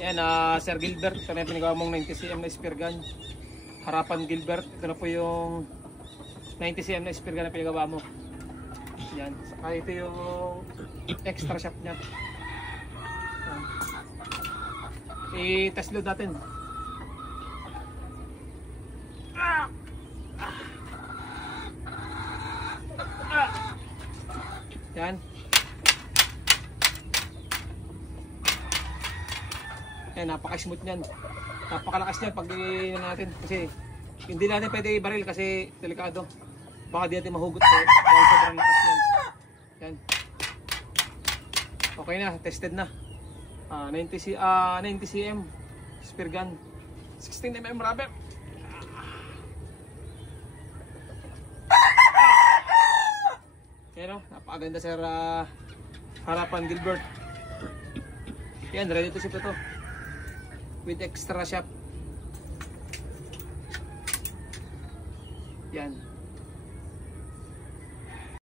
Yan, Sir Gilbert, ito na yung pinagawa mong 90cm na spear gun. Harapan Gilbert, ito na po yung 90cm na spear gun na pinagawa mo. Yan, saka ito yung extra shaft niya. I-test load natin. Yan. Yan, napaka-smooth niyan. Napakalakas niyan pag natin kasi hindi natin pwede i-barrel kasi delikado. Baka di natin mahugot dahil sobrang lakas niyan. Yan. Okay na, tested na. 90cm spear gun, 16mm rubber. Yan o, napakaganda sir. Harapan Gilbert. Yan, ready to ship ito with extra shaft. Yan.